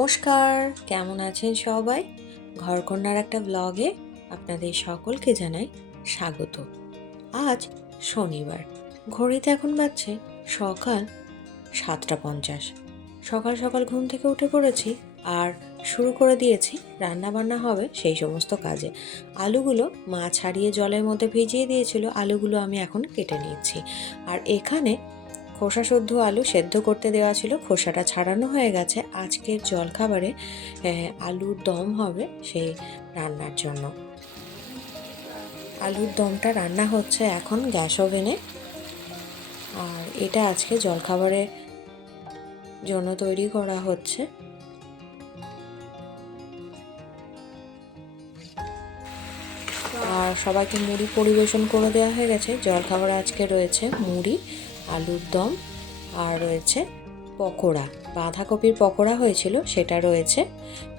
নমস্কার, কেমন আছেন সবাই? ঘরকন্যার একটা ব্লগে আপনাদের সকলকে জানাই স্বাগত। আজ শনিবার, ঘড়িতে এখন বাজছে সকাল সাতটা পঞ্চাশ। সকাল সকাল ঘুম থেকে উঠে পড়েছি আর শুরু করে দিয়েছি রান্না বান্না হবে সেই সমস্ত কাজে। আলুগুলো মা ছাড়িয়ে জলের মধ্যে ভিজিয়ে দিয়েছিল, আলুগুলো আমি এখন কেটে নিচ্ছি। আর এখানে খোসা শুদ্ধ আলু সেদ্ধ করতে দেওয়া ছিল। খোসাটা ছাড়ানো হয়ে গেছে। আজকের জলখাবারে আলুর দম হবে সেই রান্নার জন্য। আলুর দমটা রান্না হচ্ছে এখন গ্যাস ওভেনে। আর এটা আজকে জলখাবারের জন্য তৈরি করা হচ্ছে। আর সবাইকে মুড়ি পরিবেশন করে দেওয়া হয়ে গেছে। জলখাবার আজকে রয়েছে মুড়ি। আলুর দম আর রয়েছে পকোড়া। বাঁধাকপির পকোড়া হয়েছিল, সেটা রয়েছে।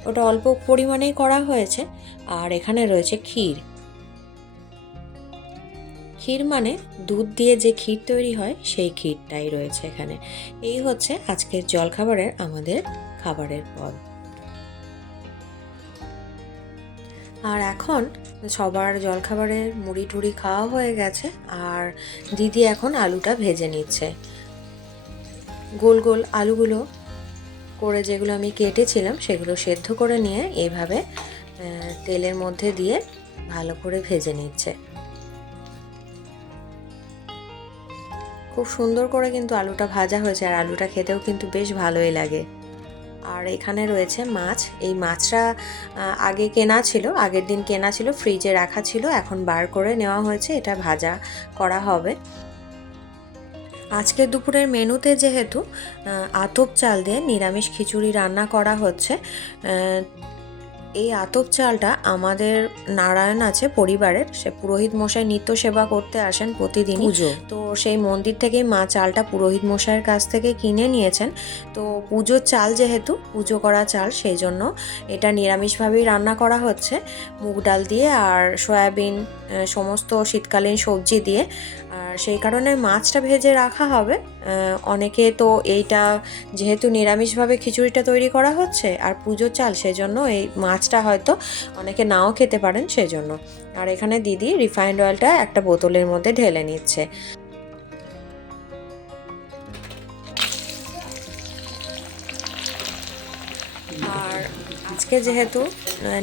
ওটা অল্প পরিমাণেই করা হয়েছে। আর এখানে রয়েছে ক্ষীর। ক্ষীর মানে দুধ দিয়ে যে ক্ষীর তৈরি হয়, সেই ক্ষীরটাই রয়েছে এখানে। এই হচ্ছে আজকের জলখাবারের আমাদের খাবারের পদ। আর এখন সবার জলখাবারের মুড়ি টুড়ি খাওয়া হয়ে গেছে আর দিদি এখন আলুটা ভেজে নিচ্ছে। গোল গোল আলুগুলো করে যেগুলো আমি কেটেছিলাম সেগুলো সেদ্ধ করে নিয়ে এইভাবে তেলের মধ্যে দিয়ে ভালো করে ভেজে নিচ্ছে। খুব সুন্দর করে কিন্তু আলুটা ভাজা হয়েছে আর আলুটা খেতেও কিন্তু বেশ ভালোই লাগে। আর এখানে রয়েছে মাছ। এই মাছটা আগে কেনা ছিল, আগের দিন কেনা ছিল ফ্রিজে রাখা ছিল, এখন বার করে নেওয়া হয়েছে, এটা ভাজা করা হবে। আজকে দুপুরের মেনুতে যেহেতু আতপ চাল দিয়ে নিরামিষ খিচুড়ি রান্না করা হচ্ছে এই আতপ চালটা আমাদের নারায়ণ আছে পরিবারের। সে পুরোহিত মশাই নিত্য সেবা করতে আসেন প্রতিদিন পুজো? তো সেই মন্দির থেকেই মা চালটা পুরোহিত মশাইয়ের কাছ থেকে কিনে নিয়েছেন। তো পুজোর চাল যেহেতু পুজো করা চাল সেই জন্য এটা নিরামিষভাবেই রান্না করা হচ্ছে। মুগ ডাল দিয়ে আর সয়াবিন সমস্ত শীতকালীন সবজি দিয়ে। আর সেই কারণে মাছটা ভেজে রাখা হবে। অনেকে তো এইটা যেহেতু নিরামিষভাবে খিচুড়িটা তৈরি করা হচ্ছে আর পুজোর চাল, সেজন্য এই মাছটা হয়তো অনেকে নাও খেতে পারেন সেজন্য। আর এখানে দিদি রিফাইন্ড অয়েলটা একটা বোতলের মধ্যে ঢেলে নিচ্ছে। আর আজকে যেহেতু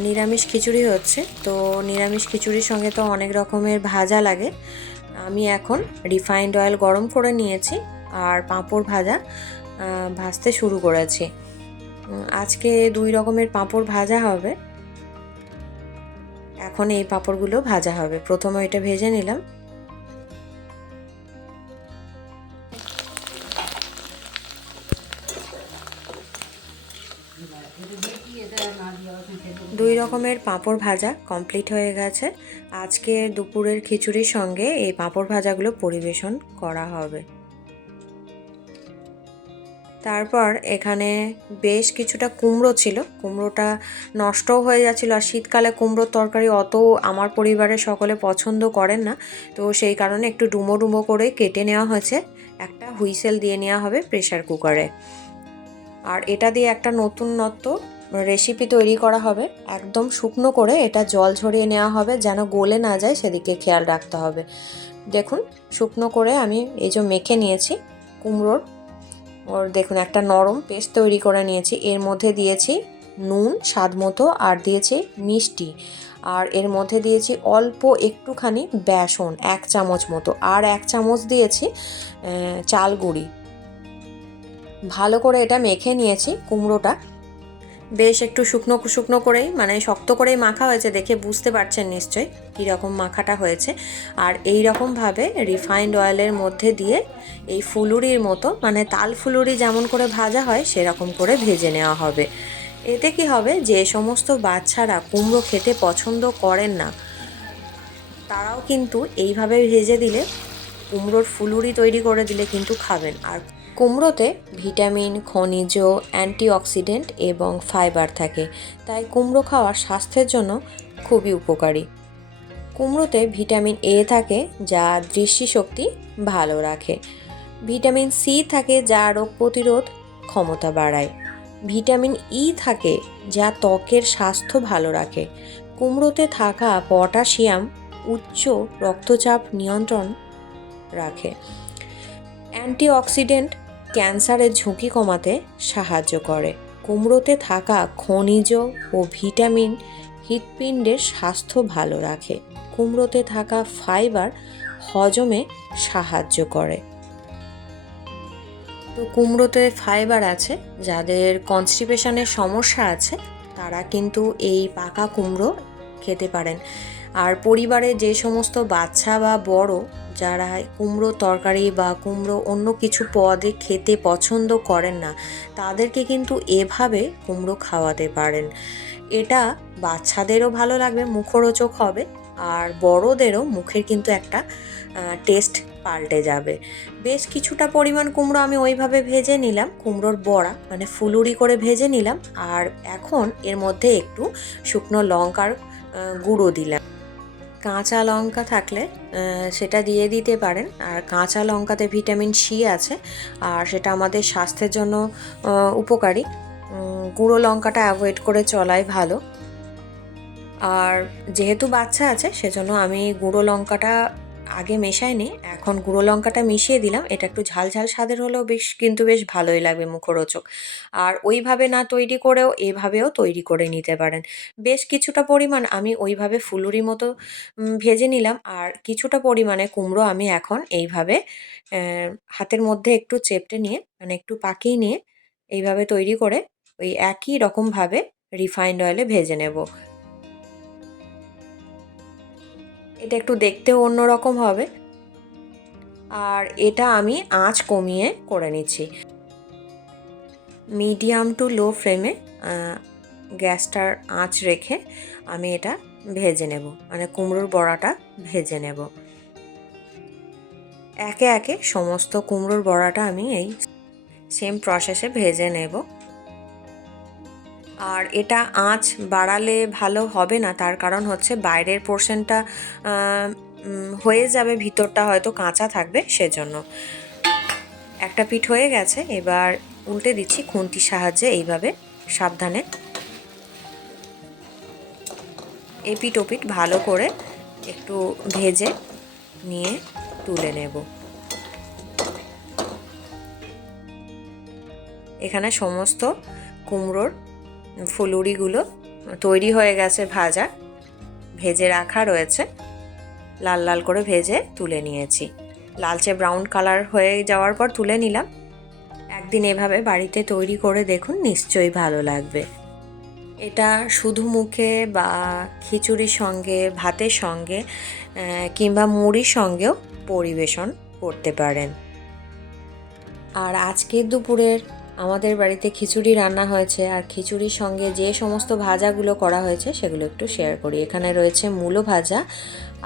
নিরামিষ খিচুড়ি হচ্ছে, তো নিরামিষ খিচুড়ির সঙ্গে তো অনেক রকমের ভাজা লাগে। আমি এখন রিফাইন্ড অয়েল গরম করে নিয়েছি আর পাঁপড় ভাজা ভাজতে শুরু করেছি। আজকে দুই রকমের পাঁপড় ভাজা হবে। এখন এই পাঁপড়গুলো ভাজা হবে। প্রথমে এটা ভেজে নিলাম। দুই রকমের পাঁপড় ভাজা কমপ্লিট হয়ে গেছে। আজকে দুপুরের খিচুড়ির সঙ্গে এই পাঁপড় ভাজাগুলো পরিবেশন করা হবে। তারপর এখানে বেশ কিছুটা কুমড়ো ছিল। কুমড়োটা নষ্টও হয়ে যাচ্ছিল। আর শীতকালে কুমড়োর তরকারি অত আমার পরিবারের সকলে পছন্দ করেন না। তো সেই কারণে একটু ডুমো ডুমো করে কেটে নেওয়া হয়েছে। একটা হুইসেল দিয়ে নেওয়া হবে প্রেশার কুকারে। আর এটা দিয়ে একটা নতুনত্ব রেসিপি তৈরি করা হবে। একদম শুকনো করে এটা জল ঝরিয়ে নেওয়া হবে, যেন গলে না যায়, সেদিকে খেয়াল রাখতে হবে। দেখুন, শুকনো করে আমি এই যে মেখে নিয়েছি কুমড়োর। ওর দেখুন, একটা নরম পেস্ট তৈরি করে নিয়েছি। এর মধ্যে দিয়েছি নুন স্বাদ মতো, আর দিয়েছি মিষ্টি। আর এর মধ্যে দিয়েছি অল্প একটুখানি বেসন, এক চামচ মতো। আর এক চামচ দিয়েছি চাল গুঁড়ি। ভালো করে এটা মেখে নিয়েছি কুমড়োটা। বেশ একটু শুকনো শুকনো করেই মানে শক্ত করেই মাখা হয়েছে দেখে বুঝতে পারছেন নিশ্চয়ই কীরকম মাখাটা হয়েছে। আর এই রকমভাবে রিফাইন্ড অয়েলের মধ্যে দিয়ে এই ফুলুরির মতো মানে তাল ফুলুরি যেমন করে ভাজা হয়, সেরকম করে ভেজে নেওয়া হবে। এতে কি হবে? যে সমস্ত বাচ্চারা কুমড়ো খেতে পছন্দ করেন না, তারাও কিন্তু এইভাবে ভেজে দিলে কুমড়োর ফুলুরি তৈরি করে দিলে কিন্তু খাবেন। আর কুমড়োতে ভিটামিন, খনিজ, অ্যান্টিঅক্সিডেন্ট এবং ফাইবার থাকে। তাই কুমড়ো খাওয়া স্বাস্থ্যের জন্য খুবই উপকারী। কুমড়োতে ভিটামিন এ থাকে, যা দৃষ্টিশক্তি ভালো রাখে। ভিটামিন সি থাকে, যা রোগ প্রতিরোধ ক্ষমতা বাড়ায়। ভিটামিন ই থাকে, যা ত্বকের স্বাস্থ্য ভালো রাখে। কুমড়োতে থাকা পটাশিয়াম, উচ্চ রক্তচাপ নিয়ন্ত্রণ রাখে। অ্যান্টিঅক্সিডেন্ট ক্যান্সারের ঝুঁকি কমাতে সাহায্য করে। কুমড়োতে থাকা খনিজ ও ভিটামিন হৃৎপিণ্ডের স্বাস্থ্য ভালো রাখে। কুমড়োতে থাকা ফাইবার হজমে সাহায্য করে। তো কুমড়োতে ফাইবার আছে, যাদের কনস্টিপেশনের সমস্যা আছে, তারা কিন্তু এই পাকা কুমড়ো খেতে পারেন। আর পরিবারে যে সমস্ত বাচ্চা বা বড় যারা কুমড়ো তরকারি বা কুমড়ো অন্য কিছু পদে খেতে পছন্দ করেন না, তাদেরকে কিন্তু এভাবে কুমড়ো খাওয়াতে পারেন। এটা বাচ্চাদেরও ভালো লাগবে, মুখরোচক হবে, আর বড়দেরও মুখের কিন্তু একটা টেস্ট পাল্টে যাবে। বেশ কিছুটা পরিমাণ কুমড়ো আমি ওইভাবে ভেজে নিলাম, কুমড়োর বড়া মানে ফুলুরি করে ভেজে নিলাম, আর এখন এর মধ্যে একটু শুকনো লঙ্কার গুঁড়ো দিলাম। কাঁচা লঙ্কা থাকলে সেটা দিয়ে দিতে পারেন। আর কাঁচা লঙ্কাতে ভিটামিন সি আছে, আর সেটা আমাদের স্বাস্থ্যের জন্য উপকারী। গুঁড়ো লঙ্কাটা অ্যাভয়েড করে চলাই ভালো। আর যেহেতু বাচ্চা আছে, সেজন্য আমি গুঁড়ো লঙ্কাটা আগে মেশাইনি এখন গুঁড়ো লঙ্কাটা মিশিয়ে দিলাম। এটা একটু ঝাল ঝাল স্বাদের হলেও বেশ, কিন্তু বেশ ভালোই লাগবে মুখরোচক। আর ওইভাবে না তৈরি করেও এভাবেও তৈরি করে নিতে পারেন। বেশ কিছুটা পরিমাণ আমি ওইভাবে ফুলুরি মতো ভেজে নিলাম। আর কিছুটা পরিমাণে কুমড়ো আমি এখন এইভাবে হাতের মধ্যে একটু চেপটে নিয়ে মানে একটু পাকিয়ে নিয়ে এইভাবে তৈরি করে ওই একই রকমভাবে রিফাইন্ড অয়েলে ভেজে নেব। এটা একটু দেখতেও অন্যরকম হবে। আর এটা আমি আঁচ কমিয়ে করে নিচ্ছি। মিডিয়াম টু লো ফ্লেমে গ্যাসটার আঁচ রেখে আমি এটা ভেজে নেব। মানে কুমড়োর বড়াটা ভেজে নেব। একে একে সমস্ত কুমড়োর বড়াটা আমি এই সেম প্রসেসে ভেজে নেব। আর এটা আঁচ বাড়ালে ভালো হবে না, তার কারণ হচ্ছে বাইরের পোর্শনটা হয়ে যাবে, ভিতরটা হয়তো কাঁচা থাকবে সেজন্য। একটা পিঠ হয়ে গেছে, এবার উল্টে দিচ্ছি খুন্তির সাহায্যে এইভাবে সাবধানে। এপিট ওপিট ভালো করে একটু ভেজে নিয়ে তুলে নেব। এখানে সমস্ত কুমড়োর ফুলুরিগুলো তৈরি হয়ে গেছে ভাজা। ভেজে রাখা রয়েছে। লাল লাল করে ভেজে তুলে নিয়েছি। লালচে ব্রাউন কালার হয়ে যাওয়ার পর তুলে নিলাম। একদিন এভাবে বাড়িতে তৈরি করে দেখুন, নিশ্চয়ই ভালো লাগবে। এটা শুধু মুখে বা খিচুড়ির সঙ্গে, ভাতের সঙ্গে কিংবা মুড়ির সঙ্গেও পরিবেশন করতে পারেন। আর আজকের দুপুরের আমাদের বাড়িতে খিচুড়ি রান্না হয়েছে আর খিচুড়ির সঙ্গে যে সমস্ত ভাজাগুলো করা হয়েছে সেগুলো একটু শেয়ার করি। এখানে রয়েছে মূলো ভাজা,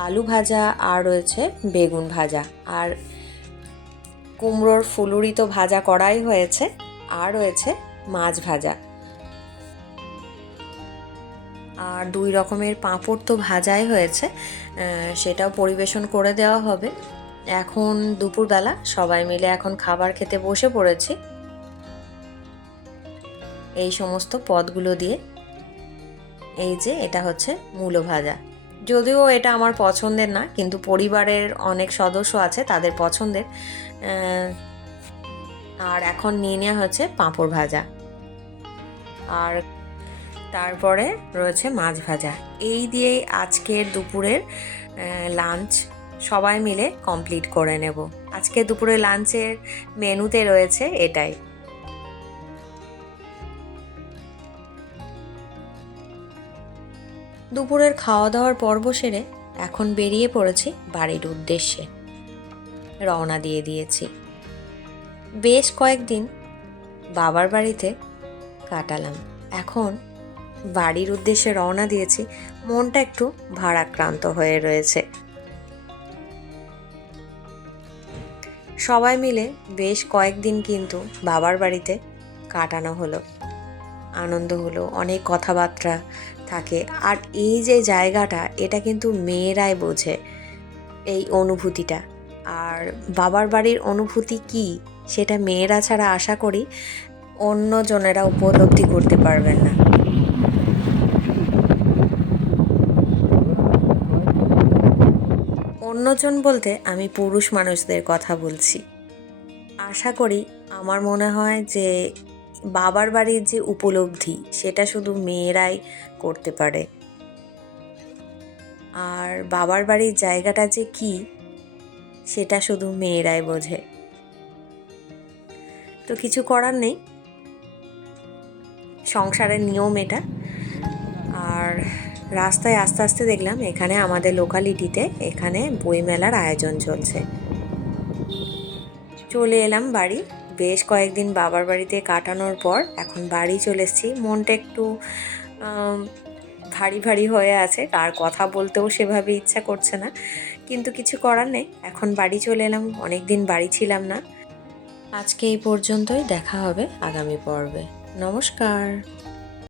আলু ভাজা আর রয়েছে বেগুন ভাজা। আর কুমড়োর ফুলুরি তো ভাজা করাই হয়েছে আর রয়েছে মাছ ভাজা। আর দুই রকমের পাঁপড় তো ভাজাই হয়েছে সেটাও পরিবেশন করে দেওয়া হবে। এখন দুপুরবেলা সবাই মিলে এখন খাবার খেতে বসে পড়েছি। এই সমস্ত পদগুলো দিয়ে। এই যে এটা হচ্ছে মূলো ভাজা। যদিও এটা আমার পছন্দের না, কিন্তু পরিবারের অনেক সদস্য আছে, তাদের পছন্দের। আর এখন নিয়ে নেওয়া হচ্ছে পাঁপড় ভাজা। আর তারপরে রয়েছে মাছ ভাজা। এই দিয়েই আজকের দুপুরের লাঞ্চ সবাই মিলে কমপ্লিট করে নেব। আজকে দুপুরে লাঞ্চের মেনুতে রয়েছে এটাই। দুপুরের খাওয়া দাওয়ার পর্ব সেরে এখন বেরিয়ে পড়েছি বাড়ির উদ্দেশ্যে। রওনা দিয়ে দিয়েছি। বেশ কয়েকদিন বাবার বাড়িতে কাটালাম। এখন বাড়ির উদ্দেশ্যে রওনা দিয়েছি, মনটা একটু ভারাক্রান্ত হয়ে রয়েছে। সবাই মিলে বেশ কয়েকদিন কিন্তু বাবার বাড়িতে কাটানো হলো। আনন্দ হলো, অনেক কথাবার্তা থাকে। আর এই যে জায়গাটা, এটা কিন্তু মেয়েরাই বোঝে এই অনুভূতিটা। আর বাবার বাড়ির অনুভূতি কি, সেটা মেয়েরা ছাড়া আশা করি অন্য জনেরা উপলব্ধি করতে পারবেন না। অন্যজন বলতে আমি পুরুষ মানুষদের কথা বলছি। আশা করি আমার মনে হয় যে বাবার বাড়ির যে উপলব্ধি, সেটা শুধু মেয়েরাই করতে পারে। আর বাবার বাড়ির জায়গাটা যে কি, সেটা শুধু মেয়েরাই বোঝে। তো কিছু করার নেই। সংসারের নিয়ম এটা। আর রাস্তায় আস্তে আস্তে দেখলাম এখানে আমাদের লোকালিটিতে এখানে বইমেলার আয়োজন চলছে। চলে এলাম বাড়ি। বেশ কয়েকদিন বাবার বাড়িতে কাটানোর পর এখন বাড়ি চলে এসেছি। মনটা একটু ভারী ভারী হয়ে আছে আর কথা বলতেও সেভাবে ইচ্ছা করছে না। কিন্তু কিছু করার নেই, এখন বাড়ি চলে এলাম অনেক দিন বাড়ি ছিলাম না। আজকে এই পর্যন্তই, দেখা হবে আগামী পর্বে। নমস্কার।